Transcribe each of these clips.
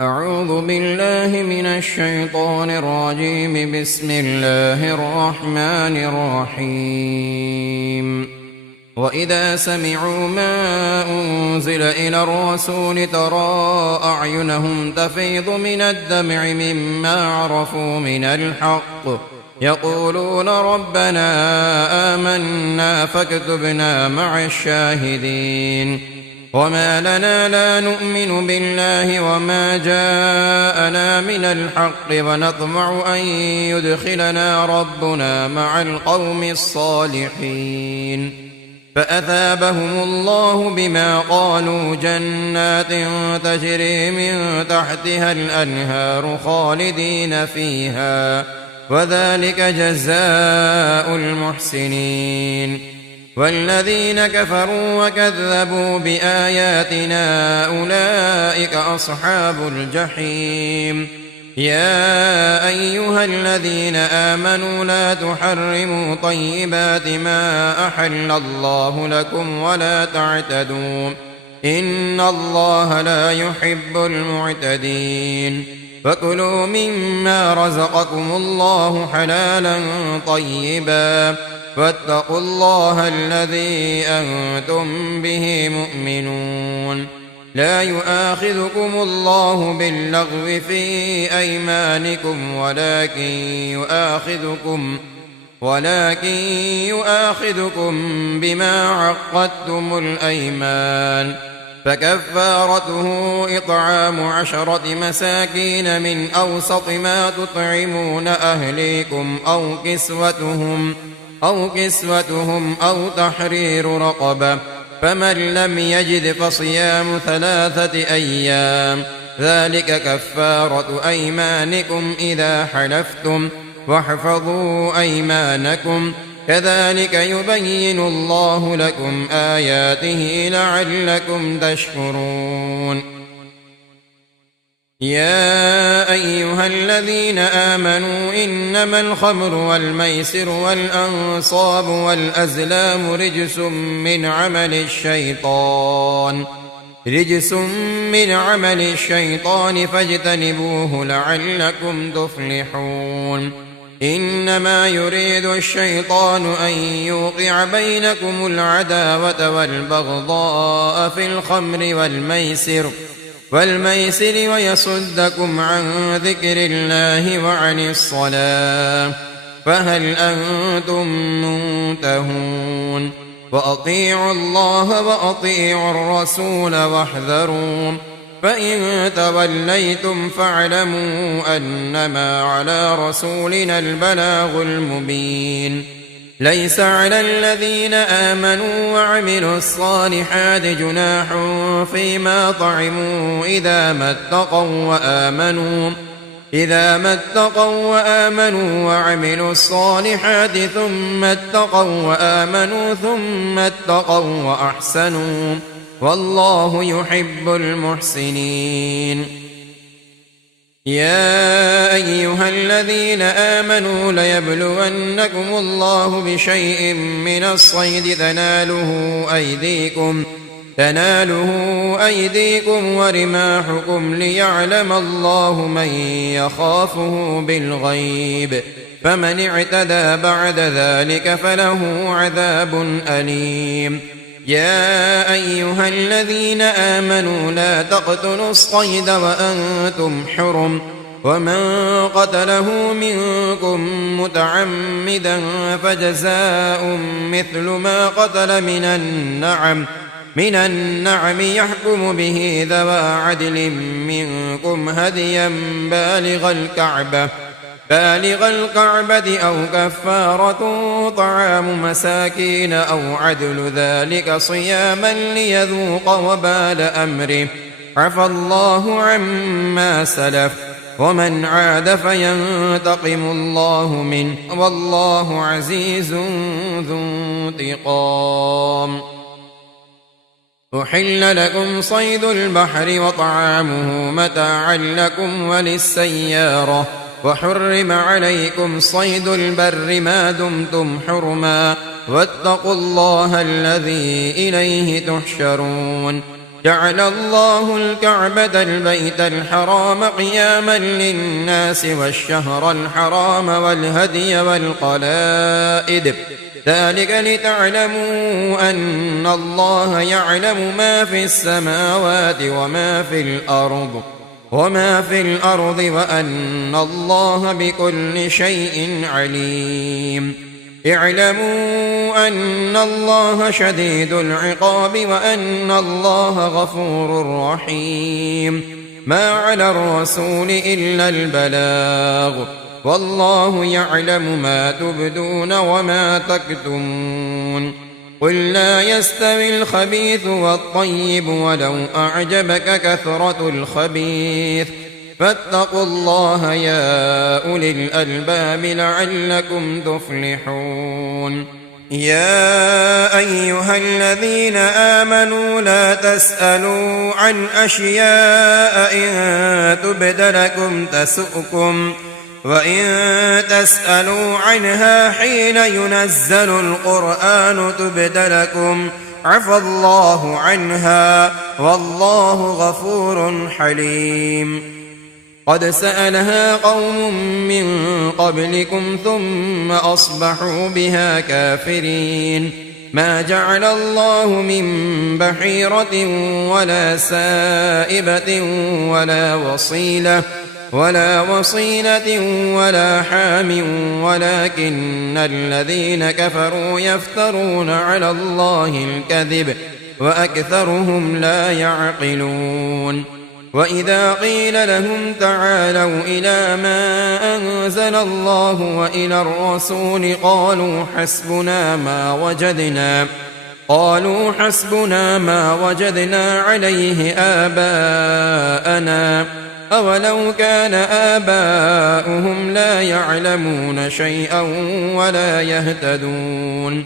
أعوذ بالله من الشيطان الرجيم. بسم الله الرحمن الرحيم. وإذا سمعوا ما أنزل إلى الرسول ترى أعينهم تفيض من الدمع مما عرفوا من الحق يقولون ربنا آمنا فاكتبنا مع الشاهدين. وما لنا لا نؤمن بالله وما جاءنا من الحق ونطمع أن يدخلنا ربنا مع القوم الصالحين. فأثابهم الله بما قالوا جنات تجري من تحتها الأنهار خالدين فيها وذلك جزاء المحسنين. والذين كفروا وكذبوا بآياتنا أولئك أصحاب الجحيم. يا أيها الذين آمنوا لا تحرموا طيبات ما أحل الله لكم ولا تعتدوا إن الله لا يحب المعتدين. فكلوا مما رزقكم الله حلالا طيبا واتقوا الله الذي أنتم به مؤمنون. لا يؤاخذكم الله باللغو في أيمانكم ولكن يؤاخذكم بما عقدتم الأيمان. فكفارته إطعام 10 مساكين من أوسط ما تطعمون أهليكم أو كسوتهم أو تحرير رقبة. فمن لم يجد فصيام 3 أيام ذلك كفارة أيمانكم إذا حلفتم واحفظوا أيمانكم كذلك يبين الله لكم آياته لعلكم تشكرون. يا أيها الذين آمنوا إنما الخمر والميسر والأنصاب والأزلام رجس من عمل الشيطان فاجتنبوه لعلكم تفلحون. إنما يريد الشيطان أن يوقع بينكم العداوة والبغضاء في الخمر والميسر ويصدكم عن ذكر الله وعن الصلاة فهل أنتم منتهون. وأطيعوا الله وأطيعوا الرسول واحذروا فإن توليتم فاعلموا أنما على رسولنا البلاغ المبين. ليس على الذين آمنوا وعملوا الصالحات جناح فيما طعموا إذا ما اتقوا وآمنوا وعملوا الصالحات ثم اتقوا وأحسنوا والله يحب المحسنين. يا أيها الذين آمنوا ليبلونكم الله بشيء من الصيد تناله أيديكم ورماحكم ليعلم الله من يخافه بالغيب فمن اعتدى بعد ذلك فله عذاب أليم. يا أيها الذين آمنوا لا تقتلوا الصيد وأنتم حرم ومن قتله منكم متعمدا فجزاء مثل ما قتل من النعم يحكم به ذوى عدل منكم هديا بالغ الكعبة أو كفارة طعام مساكين أو عدل ذلك صياما ليذوق وبال أمره عفى الله عما سلف ومن عاد فينتقم الله منه والله عزيز ذو انتقام. أحل لكم صيد البحر وطعامه متاعا لكم وللسيارة وحرم عليكم صيد البر ما دمتم حرما واتقوا الله الذي إليه تحشرون. جعل الله الكعبة البيت الحرام قياما للناس والشهر الحرام والهدي والقلائد ذلك لتعلموا أن الله يعلم ما في السماوات وما في الأرض وأن الله بكل شيء عليم اعلموا أن الله شديد العقاب وأن الله غفور رحيم ما على الرسول إلا البلاغ والله يعلم ما تبدون وما تكتمون قل لا يستوي الخبيث والطيب ولو أعجبك كثرة الخبيث فاتقوا الله يا أولي الألباب لعلكم تفلحون يا أيها الذين آمنوا لا تسألوا عن أشياء إن تبد لكم تسؤكم وإن تسألوا عنها حين ينزل القرآن تبد لكم عفى الله عنها والله غفور حليم قد سألها قوم من قبلكم ثم أصبحوا بها كافرين ما جعل الله من بحيرة ولا سائبة ولا وصيلة ولا حام ولكن الذين كفروا يفترون على الله الكذب وأكثرهم لا يعقلون وإذا قيل لهم تعالوا إلى ما أنزل الله وإلى الرسول قالوا حسبنا ما وجدنا عليه آباءنا أولو كان آباؤهم لا يعلمون شيئا ولا يهتدون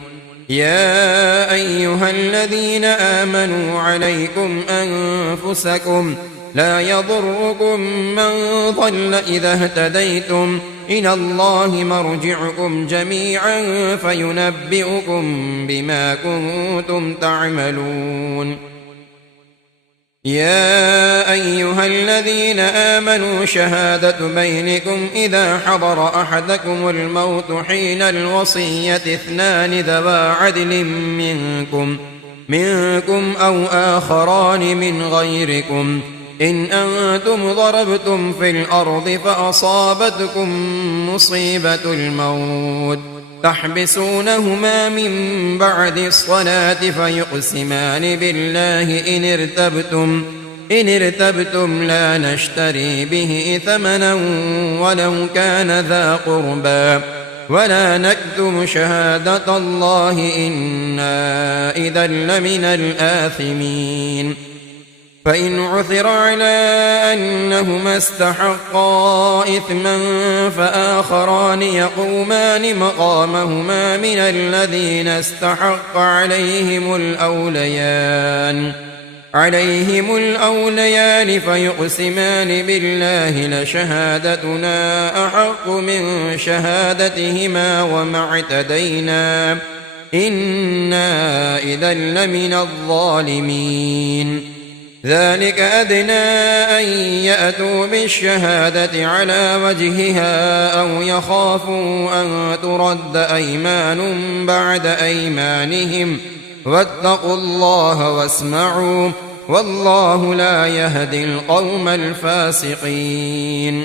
يا أيها الذين آمنوا عليكم أنفسكم لا يضركم من ضل إذا اهتديتم إلى الله مرجعكم جميعا فينبئكم بما كنتم تعملون يا أيها الذين آمنوا شهادة بينكم إذا حضر أحدكم الموت حين الوصية اثنان ذوى عدل منكم أو آخران من غيركم إن أنتم ضربتم في الأرض فأصابتكم مصيبة الموت تحبسونهما من بعد الصلاة فيقسمان بالله إن ارتبتم لا نشتري به ثمنا ولو كان ذا قربى ولا نكتم شهادة الله إنا إذا لمن الآثمين فإن عثر على أنهما استحقا إثما فآخران يقومان مقامهما من الذين استحق عليهم الأوليان فيقسمان بالله لشهادتنا أحق من شهادتهما وما اعتدينا إنا إذا لمن الظالمين ذلك أدنى أن يأتوا بالشهادة على وجهها أو يخافوا أن ترد أيمان بعد أيمانهم واتقوا الله واسمعوا والله لا يهدي القوم الفاسقين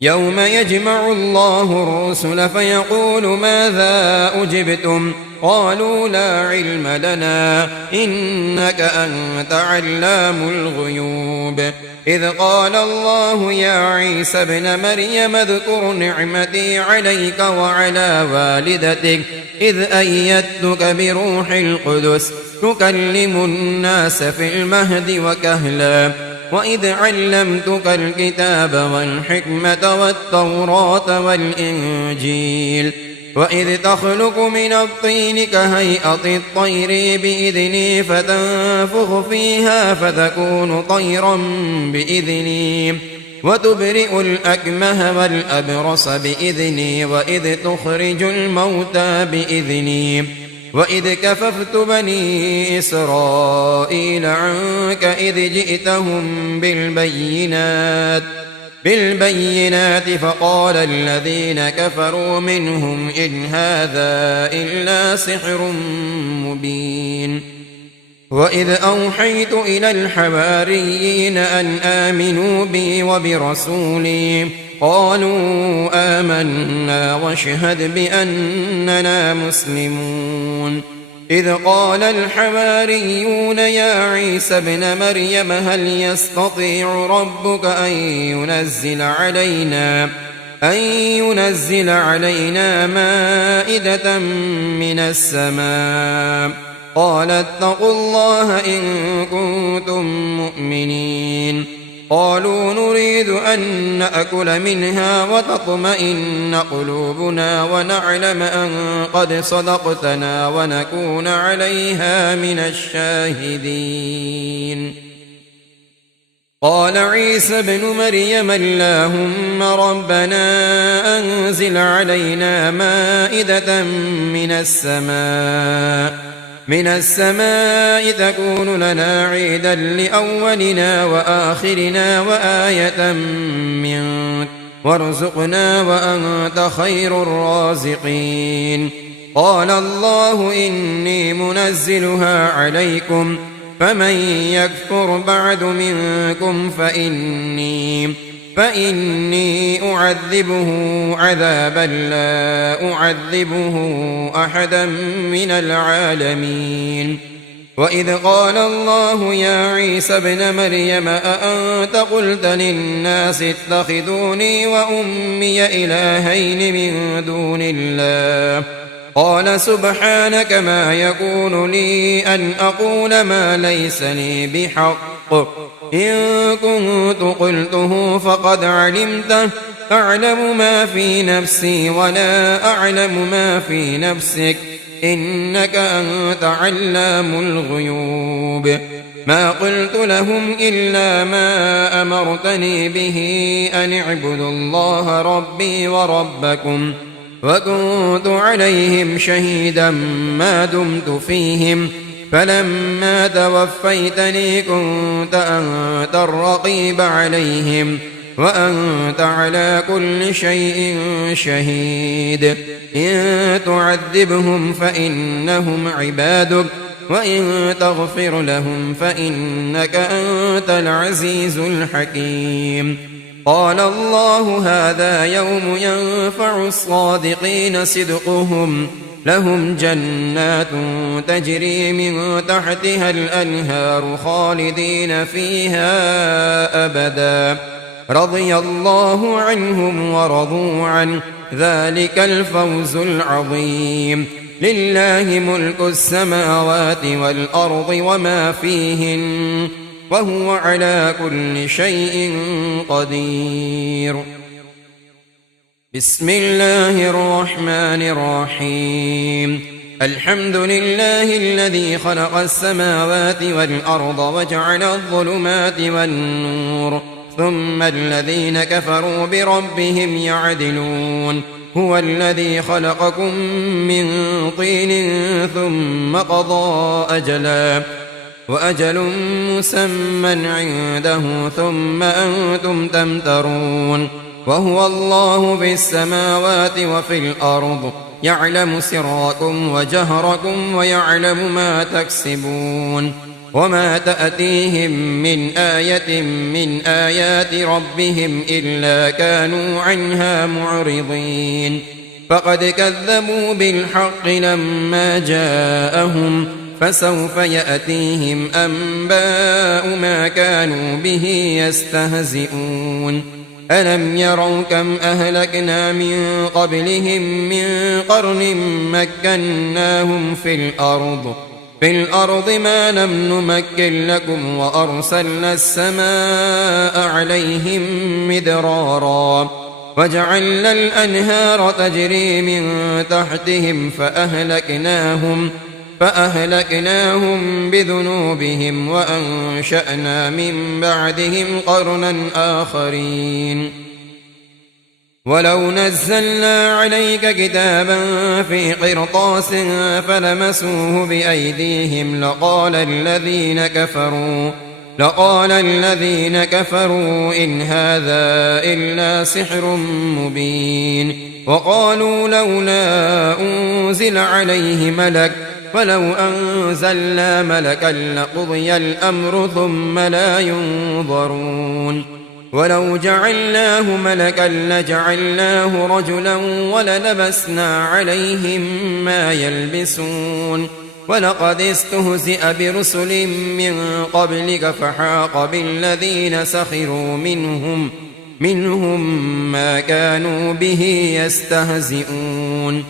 يوم يجمع الله الرسل فيقول ماذا أجبتم قالوا لا علم لنا إنك أنت علام الغيوب إذ قال الله يا عيسى ابن مريم اذكر نعمتي عليك وعلى والدتك إذ أيدتك بروح القدس تكلم الناس في المهد وكهلا وإذ علمتك الكتاب والحكمة والتوراة والإنجيل وإذ تخلق من الطين كهيئة الطير بإذني فتنفخ فيها فتكون طيرا بإذني وتبرئ الأكمه والأبرص بإذني وإذ تخرج الموتى بإذني وإذ كففت بني إسرائيل عنك إذ جئتهم بالبينات فقال الذين كفروا منهم إن هذا إلا سحر مبين وإذ أوحيت إلى الحواريين أن آمنوا بي وبرسولي قالوا آمنا واشهد بأننا مسلمون إذ قال الحواريون يا عيسى ابن مريم هل يستطيع ربك أن ينزل علينا مائدة من السماء قال اتقوا الله إن كنتم مؤمنين قالوا نريد أن نأكل منها وتطمئن قلوبنا ونعلم أن قد صدقتنا ونكون عليها من الشاهدين قال عيسى ابن مريم اللهم ربنا أنزل علينا مائدة من السماء تكون لنا عيدا لأولنا وآخرنا وآية منك وارزقنا وأنت خير الرازقين قال الله إني منزلها عليكم فمن يكفر بعد منكم فإني أعذبه عذابا لا أعذبه أحدا من العالمين وإذ قال الله يا عيسى ابن مريم أأنت قلت للناس اتخذوني وأمي إلهين من دون الله قال سبحانك ما يكون لي أن أقول ما ليس لي بحق إن كنت قلته فقد علمته أعلم ما في نفسي ولا أعلم ما في نفسك إنك أنت علام الغيوب ما قلت لهم إلا ما أمرتني به أن اعبدوا الله ربي وربكم وكنت عليهم شهيدا ما دمت فيهم فلما توفيتني كنت أنت الرقيب عليهم وأنت على كل شيء شهيد إن تعذبهم فإنهم عبادك وإن تغفر لهم فإنك أنت العزيز الحكيم قال الله هذا يوم ينفع الصادقين صدقهم لهم جنات تجري من تحتها الأنهار خالدين فيها أبدا رضي الله عنهم ورضوا عنه ذلك الفوز العظيم لله ملك السماوات والأرض وما فيهن وهو على كل شيء قدير بسم الله الرحمن الرحيم الحمد لله الذي خلق السماوات والأرض وجعل الظلمات والنور ثم الذين كفروا بربهم يعدلون هو الذي خلقكم من طين ثم قضى أجلا وأجل مسمى عنده ثم أنتم تمترون وهو الله في السماوات وفي الأرض يعلم سركم وجهركم ويعلم ما تكسبون وما تأتيهم من آية من آيات ربهم إلا كانوا عنها معرضين فقد كذبوا بالحق لما جاءهم فسوف يأتيهم أنباء ما كانوا به يستهزئون ألم يروا كم أهلكنا من قبلهم من قرن مكناهم في الأرض ما لم نمكن لكم وأرسلنا السماء عليهم مدرارا وجعلنا الأنهار تجري من تحتهم فأهلكناهم بذنوبهم وأنشأنا من بعدهم قرنا آخرين ولو نزلنا عليك كتابا في قرطاس فلمسوه بأيديهم لقال الذين كفروا إن هذا إلا سحر مبين. وقالوا لولا أنزل عليه ملك فلو أنزلنا ملكا لقضي الأمر ثم لا ينظرون. ولو جعلناه ملكا لجعلناه رجلا وللبسنا عليهم ما يلبسون. ولقد استهزئ برسل من قبلك فحاق بالذين سخروا منهم ما كانوا به يستهزئون.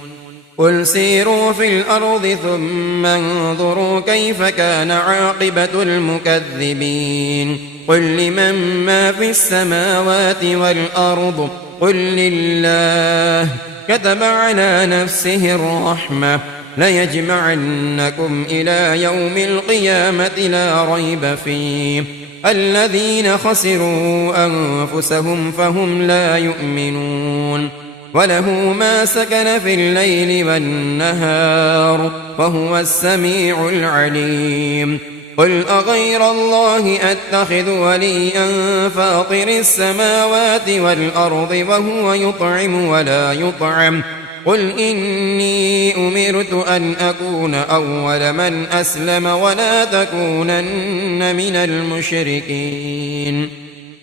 قل سيروا في الأرض ثم انظروا كيف كان عاقبة المكذبين. قل لمن ما في السماوات والأرض قل لله كتب على نفسه الرحمة ليجمعنكم إلى يوم القيامة لا ريب فيه. الذين خسروا أنفسهم فهم لا يؤمنون. وله ما سكن في الليل والنهار وهو السميع العليم. قل أغير الله أتخذ وليا فاطر السماوات والأرض وهو يطعم ولا يطعم. قل إني أمرت أن أكون أول من أسلم ولا تكونن من المشركين.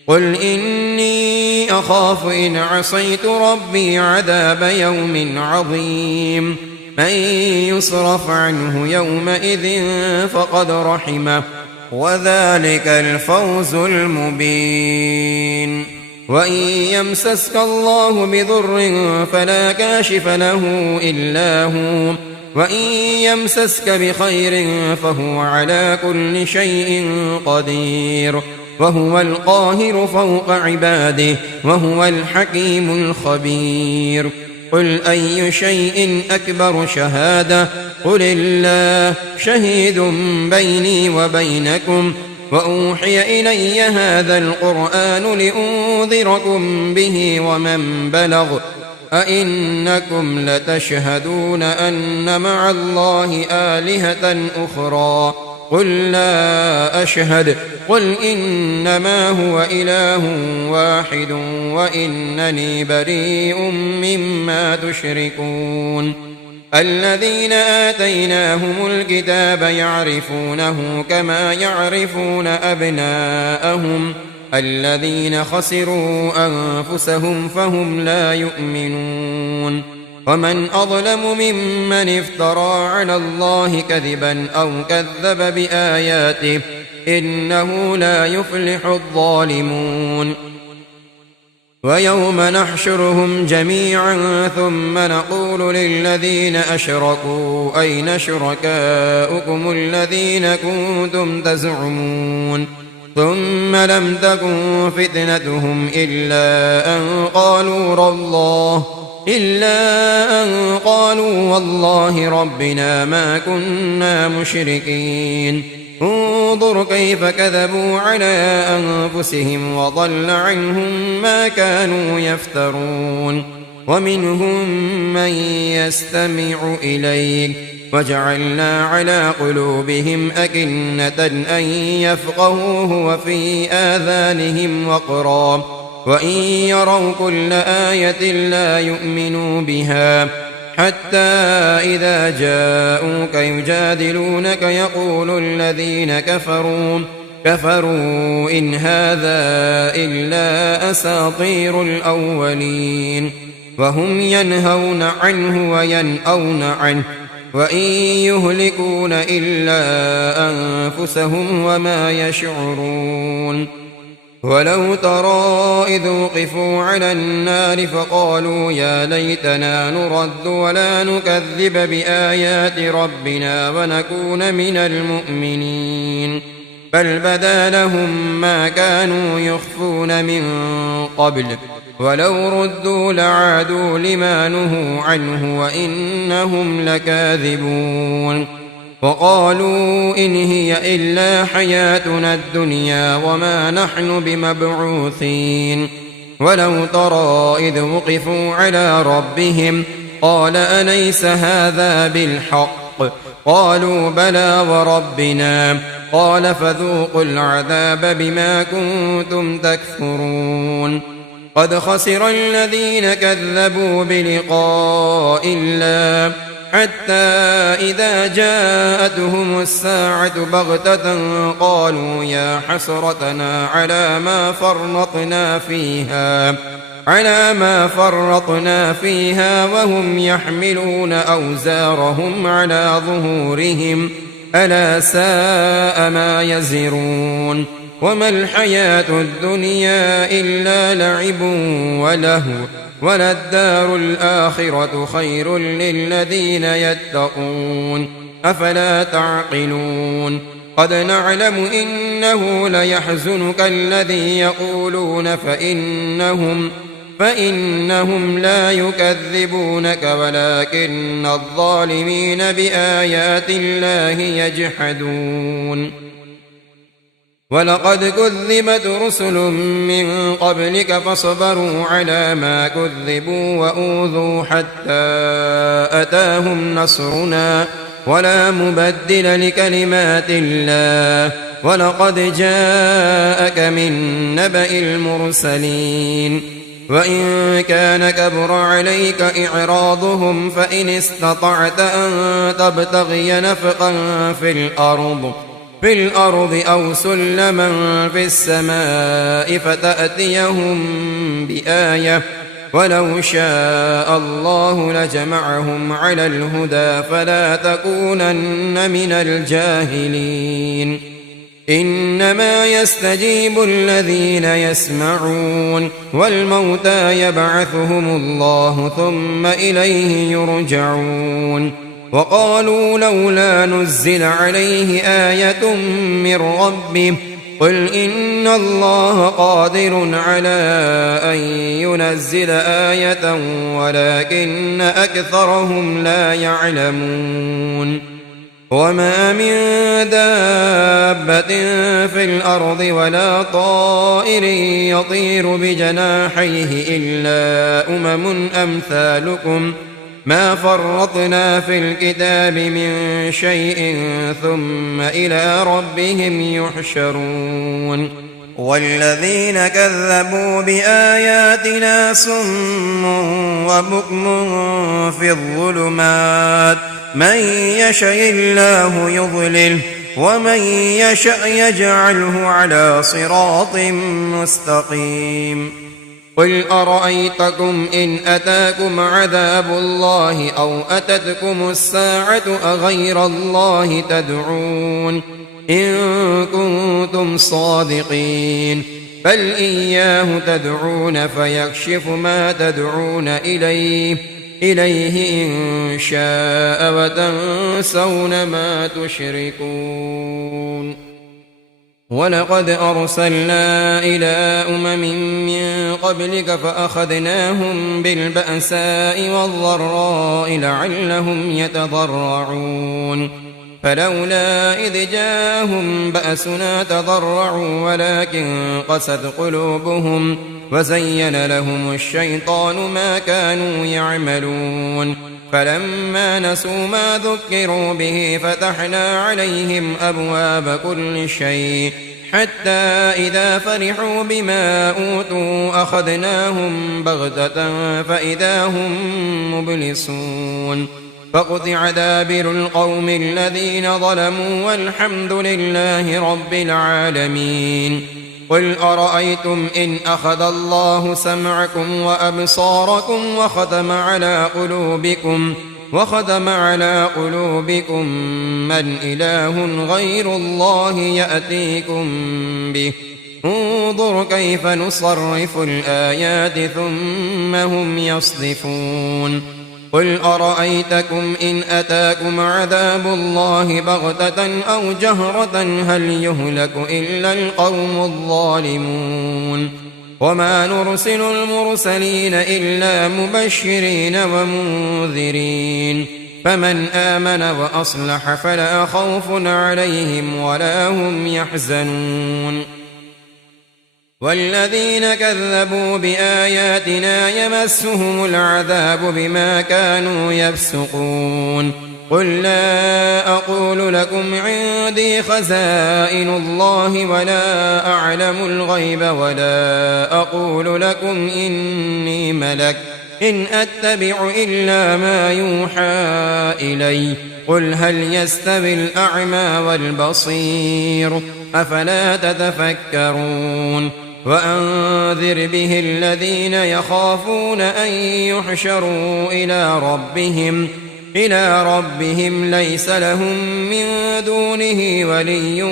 قل إني أخاف إن عصيت ربي عذاب يوم عظيم. من يصرف عنه يومئذ فقد رحمه وذلك الفوز المبين. وإن يمسسك الله بضر فلا كاشف له إلا هو وإن يمسسك بخير فهو على كل شيء قدير وهو القاهر فوق عباده وهو الحكيم الخبير. قل أي شيء أكبر شهادة قل الله شهيد بيني وبينكم وأوحي إلي هذا القرآن لأنذركم به ومن بلغ أئنكم لتشهدون أن مع الله آلهة أخرى قل لا أشهد قل إنما هو إله واحد وإنني بريء مما تشركون. الذين آتيناهم الكتاب يعرفونه كما يعرفون أبناءهم الذين خسروا أنفسهم فهم لا يؤمنون. ومن أظلم ممن افترى على الله كذبا أو كذب بآياته إنه لا يفلح الظالمون. ويوم نحشرهم جميعا ثم نقول للذين أشركوا أين شركاؤكم الذين كنتم تزعمون ثم لم تكن فتنتهم إلا أن قالوا والله ربنا ما كنا مشركين. انظر كيف كذبوا على أنفسهم وضل عنهم ما كانوا يفترون. ومنهم من يستمع إليك وجعلنا على قلوبهم أكنة أن يفقهوه وفي آذانهم وقرا وإن يروا كل آية لا يؤمنوا بها حتى إذا جاءوك يجادلونك يقول الذين كفروا إن هذا إلا أساطير الأولين. وهم ينهون عنه وينأون عنه وإن يهلكون إلا أنفسهم وما يشعرون. ولو ترى إذ وقفوا على النار فقالوا يا ليتنا نرد ولا نكذب بآيات ربنا ونكون من المؤمنين بل بدا لهم ما كانوا يخفون من قبل ولو ردوا لعادوا لما نهوا عنه وإنهم لكاذبون. وقالوا إن هي إلا حياتنا الدنيا وما نحن بمبعوثين ولو ترى إذ وقفوا على ربهم قال أليس هذا بالحق قالوا بلى وربنا قال فذوقوا العذاب بما كنتم تكفرون قد خسر الذين كذبوا بلقاء الله حتى إذا جاءتهم الساعة بغتة قالوا يا حسرتنا على ما فرطنا فيها وهم يحملون أوزارهم على ظهورهم ألا ساء ما يزرون وما الحياة الدنيا إلا لعب ولهو وللدار الآخرة خير للذين يتقون أفلا تعقلون قد نعلم إنه ليحزنك الذي يقولون فإنهم لا يكذبونك ولكن الظالمين بآيات الله يجحدون ولقد كذبت رسل من قبلك فصبروا على ما كذبوا وأوذوا حتى أتاهم نصرنا ولا مبدل لكلمات الله ولقد جاءك من نبأ المرسلين وإن كان كبر عليك إعراضهم فإن استطعت أن تبتغي نفقا في الأرض أو سلما في السماء فتأتيهم بآية ولو شاء الله لجمعهم على الهدى فلا تكونن من الجاهلين إنما يستجيب الذين يسمعون والموتى يبعثهم الله ثم إليه يرجعون وقالوا لولا نزل عليه آية من ربه قل إن الله قادر على أن ينزل آية ولكن أكثرهم لا يعلمون وما من دابة في الأرض ولا طائر يطير بجناحيه إلا أمم أمثالكم ما فرطنا في الكتاب من شيء ثم إلى ربهم يحشرون والذين كذبوا بآياتنا صم وبكم في الظلمات من يشاء الله يضلله ومن يشاء يجعله على صراط مستقيم قل أرأيتكم إن أتاكم عذاب الله أو أتتكم الساعة أغير الله تدعون إن كنتم صادقين بل إياه تدعون فيكشف ما تدعون إليه إن شاء وتنسون ما تشركون ولقد أرسلنا إلى من قبلك فأخذناهم بالبأساء والضراء لعلهم يتضرعون فلولا إذ جاءهم بأسنا تضرعوا ولكن قست قلوبهم وزين لهم الشيطان ما كانوا يعملون فلما نسوا ما ذكروا به فتحنا عليهم أبواب كل شيء حتى إذا فرحوا بما أوتوا أخذناهم بغتة فإذا هم مبلسون فقطع دابر القوم الذين ظلموا والحمد لله رب العالمين قل أرأيتم إن أخذ الله سمعكم وأبصاركم وختم على قلوبكم من إله غير الله يأتيكم به انظر كيف نصرف الآيات ثم هم يصدفون قل أرأيتكم إن أتاكم عذاب الله بغتة أو جهرة هل يهلك إلا القوم الظالمون وما نرسل المرسلين إلا مبشرين ومنذرين فمن آمن وأصلح فلا خوف عليهم ولا هم يحزنون والذين كذبوا بآياتنا يمسهم العذاب بما كانوا يفسقون قل لا أقول لكم عندي خزائن الله ولا أعلم الغيب ولا أقول لكم إني ملك إن أتبع إلا ما يوحى إلي قل هل يستوي الأعمى والبصير أفلا تتفكرون وأنذر به الذين يخافون أن يحشروا إلى ربهم ليس لهم من دونه ولي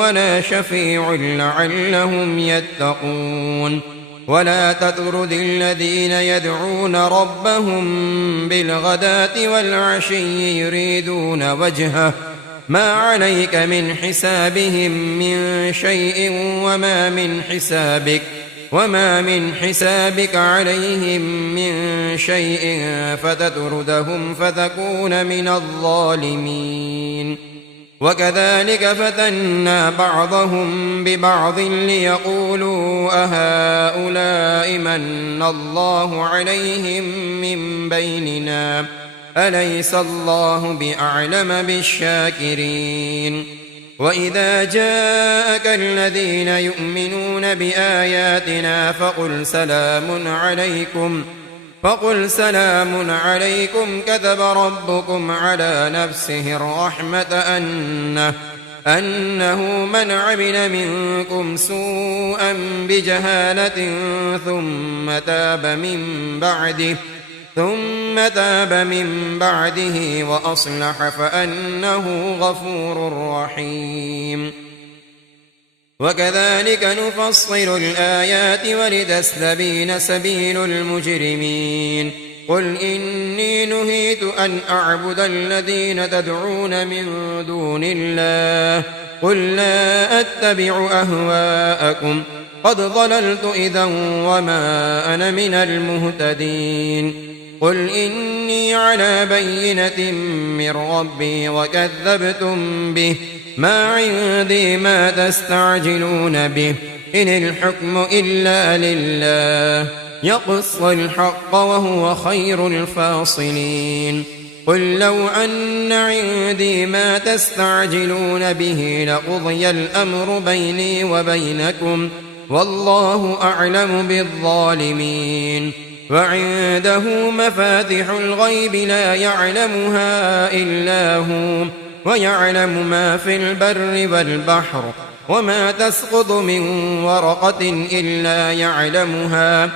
ولا شفيع لعلهم يتقون ولا تطرد الذين يدعون ربهم بالغداة والعشي يريدون وجهه ما عليك من حسابهم من شيء وما من حسابك عليهم من شيء فتطردهم فتكون من الظالمين وكذلك فتنا بعضهم ببعض ليقولوا أهؤلاء من الله عليهم من بيننا أليس الله بأعلم بالشاكرين وإذا جاءك الذين يؤمنون بآياتنا فقل سلام عليكم كتب ربكم على نفسه الرحمة أنه من عمل منكم سوءا بجهالة ثم تاب من بعده وأصلح فأنه غفور رحيم وكذلك نفصل الآيات ولتستبين سبيل المجرمين قل إني نهيت أن أعبد الذين تدعون من دون الله قل لا أتبع أهواءكم قد ضللت إذا وما أنا من المهتدين قل إني على بينة من ربي وكذبتم به ما عندي ما تستعجلون به إن الحكم إلا لله يقص الحق وهو خير الفاصلين قل لو أن عندي ما تستعجلون به لقضي الأمر بيني وبينكم والله أعلم بالظالمين وعنده مفاتح الغيب لا يعلمها إلا هو ويعلم ما في البر والبحر وما تسقط من ورقة إلا يعلمها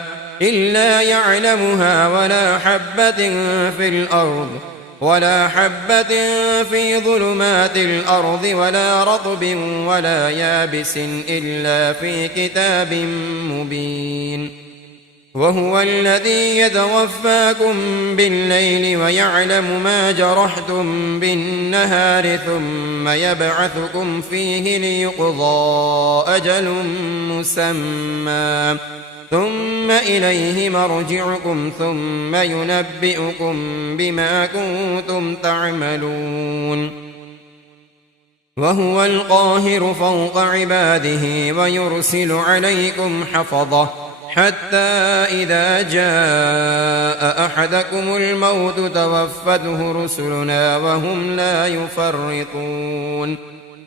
ولا حبة في ظلمات الأرض ولا رطب ولا يابس إلا في كتاب مبين وهو الذي يتوفاكم بالليل ويعلم ما جرحتم بالنهار ثم يبعثكم فيه ليقضى أجل مسمى ثم إليه مرجعكم ثم ينبئكم بما كنتم تعملون وهو القاهر فوق عباده ويرسل عليكم حفظة حتى إذا جاء أحدكم الموت توفته رسلنا وهم لا يفرطون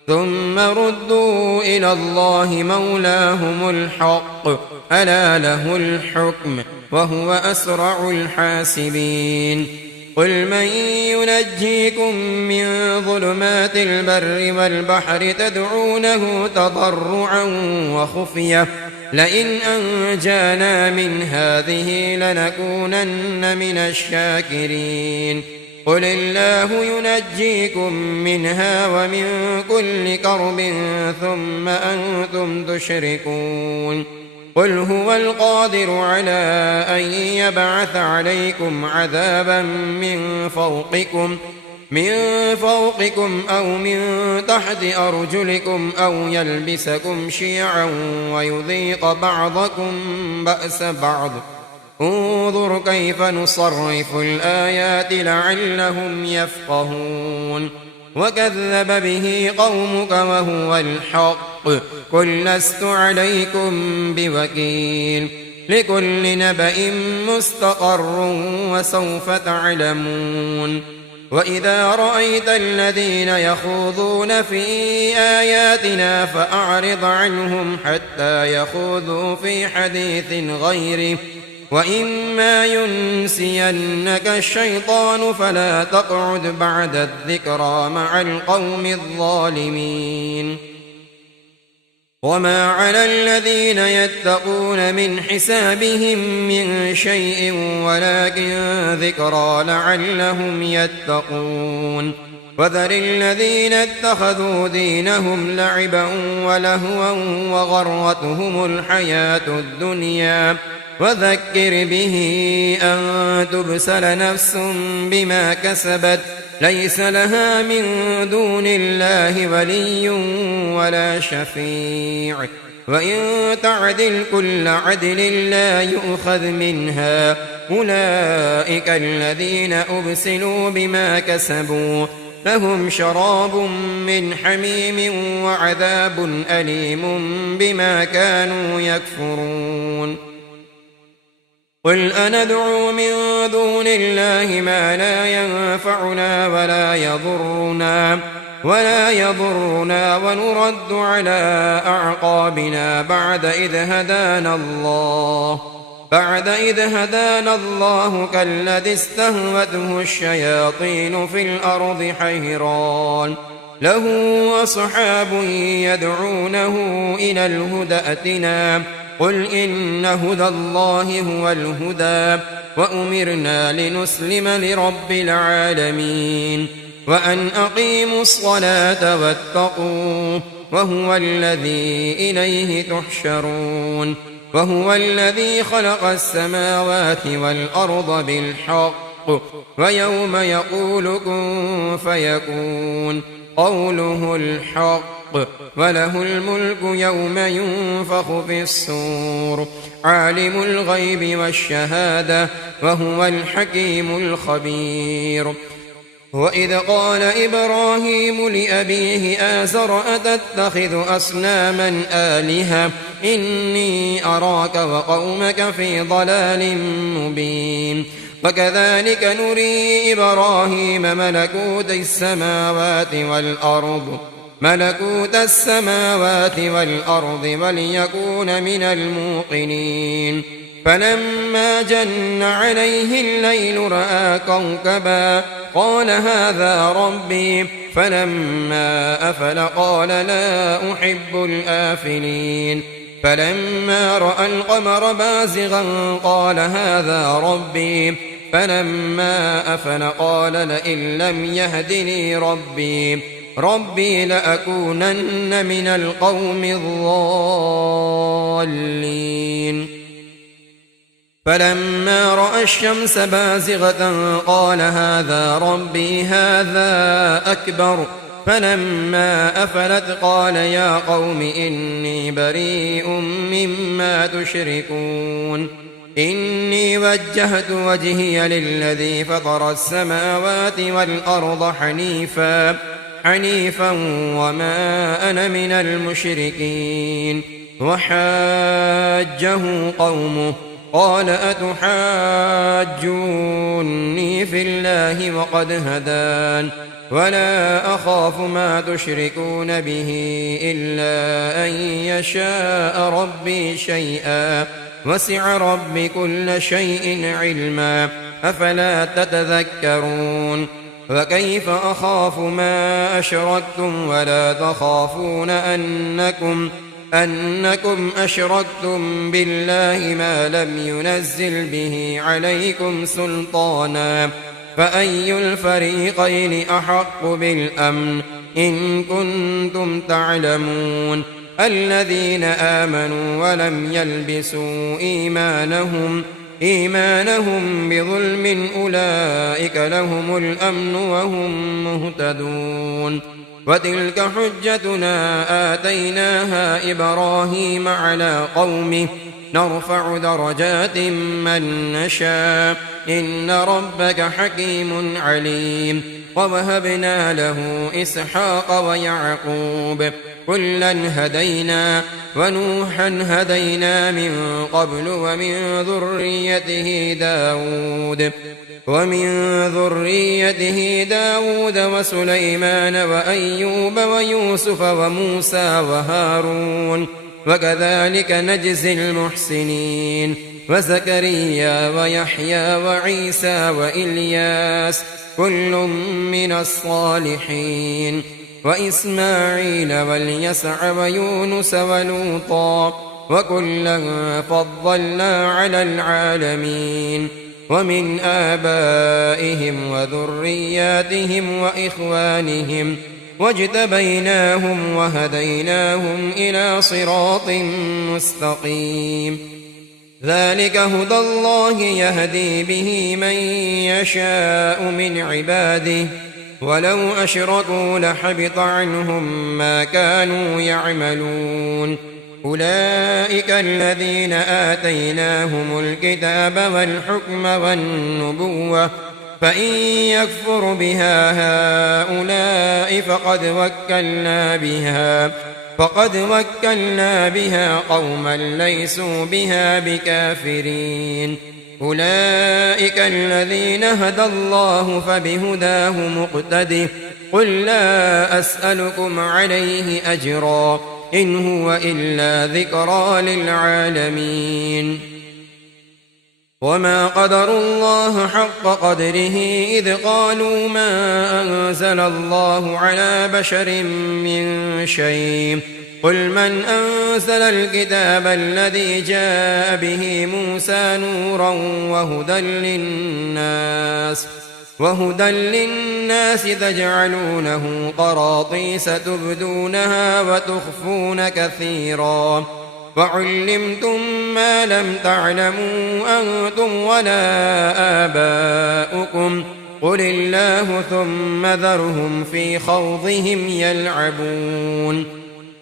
ثم ردوا إلى الله مولاهم الحق ألا له الحكم وهو أسرع الحاسبين قل من ينجيكم من ظلمات البر والبحر تدعونه تضرعا وخفية لئن أنجانا من هذه لنكونن من الشاكرين قل الله ينجيكم منها ومن كل كرب ثم أنتم تشركون قل هو القادر على أن يبعث عليكم عذابا من فوقكم أو من تحت أرجلكم أو يلبسكم شيعا ويذيق بعضكم بأس بعض انظر كيف نصرف الآيات لعلهم يفقهون وكذب به قومك وهو الحق قل لست عليكم بوكيل لكل نبأ مستقر وسوف تعلمون وإذا رأيت الذين يخوضون في آياتنا فأعرض عنهم حتى يخوضوا في حديث غيره وإما ينسينك الشيطان فلا تقعد بعد الذكرى مع القوم الظالمين وما على الذين يتقون من حسابهم من شيء ولكن ذكرى لعلهم يتقون وذر الذين اتخذوا دينهم لعبا ولهوا وغرتهم الحياة الدنيا وذكر به أن تبسل نفس بما كسبت ليس لها من دون الله ولي ولا شفيع وإن تعدل كل عدل لا يؤخذ منها أولئك الذين أبسلوا بما كسبوا لهم شراب من حميم وعذاب أليم بما كانوا يكفرون قل أندعو من دون الله ما لا ينفعنا ولا يضرنا ونرد على أعقابنا بعد إذ هدانا الله كالذي استهوته الشياطين في الأرض حيران له أصحاب يدعونه إلى الهدى ائتنا قل إن هدى الله هو الهدى وأمرنا لنسلم لرب العالمين وأن أقيموا الصلاة واتقوه وهو الذي إليه تحشرون وهو الذي خلق السماوات والأرض بالحق ويوم يقول كن فيكون قوله الحق وله الملك يوم ينفخ في الصور عالم الغيب والشهادة وهو الحكيم الخبير وإذ قال إبراهيم لأبيه آزر أتتخذ أصناما آلهة إني أراك وقومك في ضلال مبين وكذلك نري إبراهيم ملكوت السماوات والأرض وليكون من الموقنين فلما جن عليه الليل رأى كوكبا قال هذا ربي فلما أفل قال لا أحب الآفلين فلما رأى القمر بازغا قال هذا ربي فلما أفل قال لئن لم يهدني ربي لأكونن من القوم الضالين فلما رأى الشمس بازغة قال هذا ربي هذا أكبر فلما أفلت قال يا قوم إني بريء مما تشركون إني وجهت وجهي للذي فطر السماوات والأرض حنيفا وما أنا من المشركين وحاجه قومه قال أتحاجوني في الله وقد هدان ولا أخاف ما تشركون به إلا أن يشاء ربي شيئا وسع ربي كل شيء علما أفلا تتذكرون وكيف أخاف ما أشركتم ولا تخافون أنكم أشركتم بالله ما لم ينزل به عليكم سلطانا فأي الفريقين أحق بالأمن إن كنتم تعلمون الذين آمنوا ولم يلبسوا إيمانهم بظلم أولئك لهم الأمن وهم مهتدون وتلك حجتنا آتيناها إبراهيم على قومه نرفع درجات من نشاء إن ربك حكيم عليم ووهبنا له إسحاق ويعقوب كلا هدينا ونوحا هدينا من قبل ومن ذريته داود وسليمان وأيوب ويوسف وموسى وهارون وكذلك نجزي المحسنين وزكريا ويحيى وعيسى وإلياس كل من الصالحين وإسماعيل واليسع ويونس ولوطا وكلا فضلنا على العالمين ومن آبائهم وذرياتهم وإخوانهم واجتبيناهم وهديناهم إلى صراط مستقيم ذلك هدى الله يهدي به من يشاء من عباده ولو أشركوا لحبط عنهم ما كانوا يعملون أولئك الذين آتيناهم الكتاب والحكم والنبوة فإن يكفر بها هؤلاء فقد وكلنا بها قوما ليسوا بها بكافرين أولئك الذين هدى الله فبهداه مقتده قل لا أسألكم عليه أجرا إن هو إلا ذكرى للعالمين وما قدروا الله حق قدره إذ قالوا ما أنزل الله على بشر من شيء قل من أنزل الكتاب الذي جاء به موسى نورا وهدى للناس تجعلونه قراطيس تبدونها وتخفون كثيرا وعلمتم ما لم تعلموا أنتم ولا آباؤكم قل الله ثم ذرهم في خوضهم يلعبون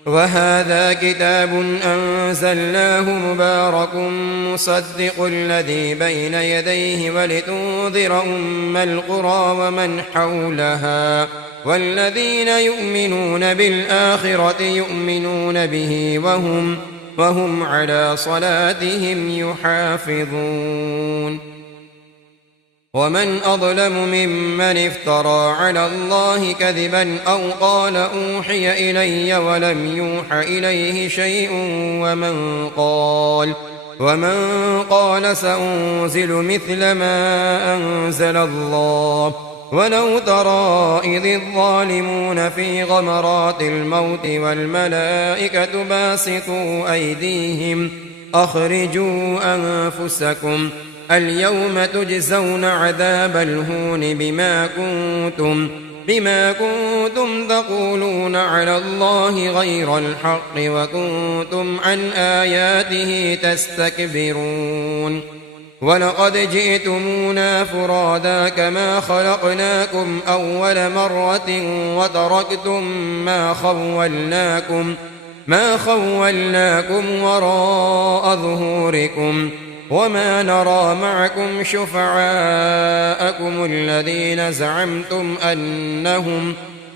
وهذا كتاب أنزلناه مبارك مصدق الذي بين يديه ولتنذر أم القرى ومن حولها والذين يؤمنون بالآخرة يؤمنون به وهم على صلاتهم يحافظون ومن أظلم ممن افترى على الله كذبا أو قال أوحي إلي ولم يوح إليه شيء ومن قال سأنزل مثل ما أنزل الله ولو ترى إذ الظالمون في غمرات الموت والملائكة باسطوا أيديهم أخرجوا أنفسكم اليوم تجزون عذاب الهون بما كنتم تقولون على الله غير الحق وكنتم عن آياته تستكبرون ولقد جئتمونا فرادا كما خلقناكم أول مرة وتركتم ما خولناكم وراء ظهوركم وما نرى معكم شفعاءكم الذين زعمتم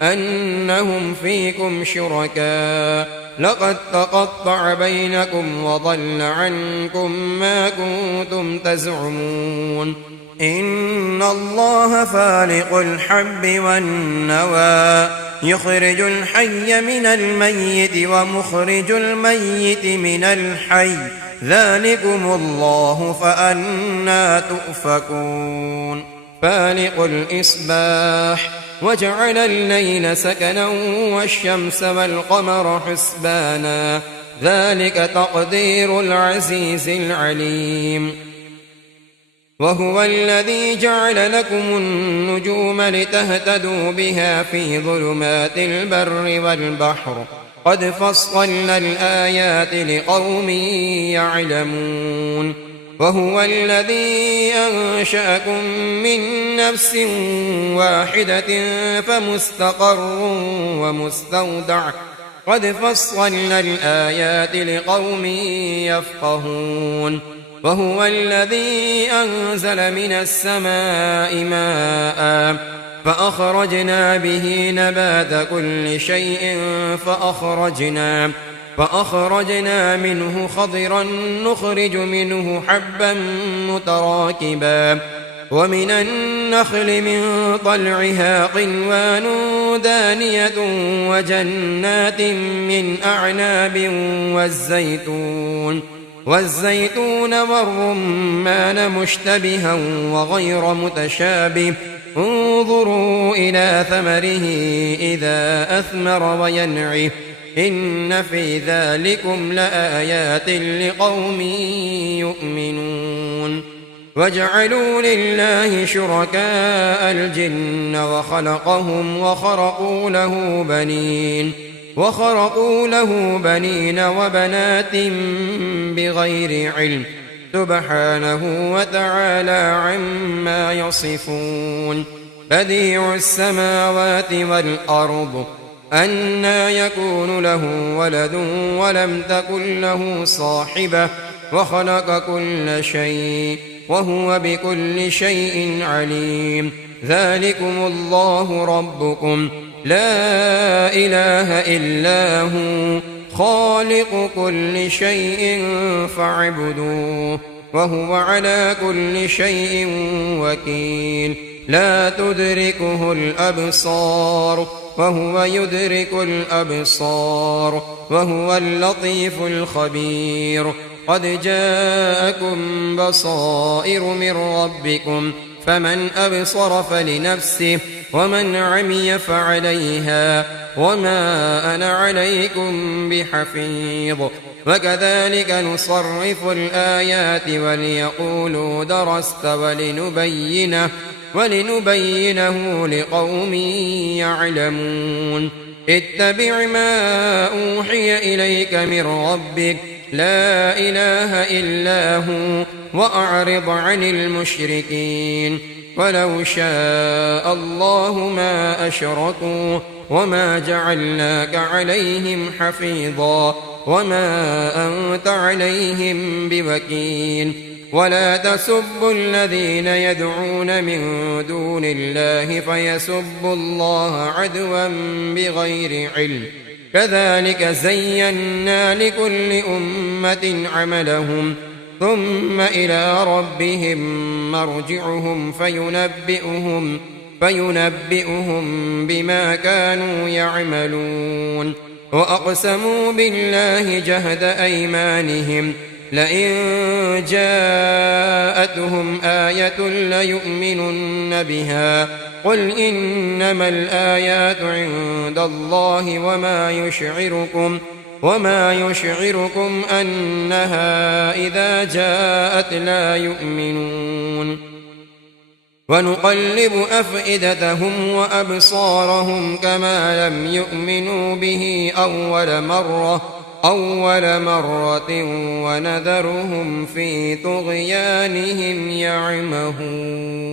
أنهم فيكم شركاء لقد تقطع بينكم وضل عنكم ما كنتم تزعمون إن الله فالق الحب والنوى يخرج الحي من الميت ومخرج الميت من الحي ذلكم الله فأنى تؤفكون فالق الإصباح وجعل الليل سكنا والشمس والقمر حسبانا ذلك تقدير العزيز العليم وهو الذي جعل لكم النجوم لتهتدوا بها في ظلمات البر والبحر قد فصلنا الآيات لقوم يعلمون وهو الذي أنشأكم من نفس واحدة فمستقر ومستودع قد فصلنا الآيات لقوم يفقهون وهو الذي أنزل من السماء ماء فأخرجنا به نبات كل شيء فأخرجنا منه خضرا نخرج منه حبا متراكبا ومن النخل من طلعها قنوان دانية وجنات من أعناب والزيتون والرمان مشتبها وغير متشابه انظروا إلى ثمره إذا أثمر وينعه إن في ذلكم لآيات لقوم يؤمنون وجعلوا لله شركاء الجن وخلقهم وخرقوا له بنين وبنات بغير علم سبحانه وتعالى عما يصفون بديع السماوات والأرض أنى يكون له ولد ولم تكن له صاحبة وخلق كل شيء وهو بكل شيء عليم ذلكم الله ربكم لا إله إلا هو خالق كل شيء فاعبدوه وهو على كل شيء وكيل لا تدركه الأبصار وهو يدرك الأبصار وهو اللطيف الخبير قد جاءكم بصائر من ربكم فمن أبصر فلنفسه ومن عمي فعليها وما أنا عليكم بحفيظ وكذلك نصرف الآيات وليقولوا درست ولنبينه لقوم يعلمون اتبع ما أوحي إليك من ربك لا إله إلا هو وأعرض عن المشركين ولو شاء الله ما أشركوا وما جعلناك عليهم حفيظا وما أنت عليهم بوكيل ولا تسبوا الذين يدعون من دون الله فيسبوا الله عدوا بغير علم كذلك زينا لكل أمة عملهم ثم إلى ربهم مرجعهم فينبئهم بما كانوا يعملون وأقسموا بالله جهد أيمانهم لئن جاءتهم آية ليؤمنن بها قل إنما الآيات عند الله وما يشعركم أنها إذا جاءت لا يؤمنون ونقلب أفئدتهم وأبصارهم كما لم يؤمنوا به أول مرة ونذرهم في طغيانهم يعمهون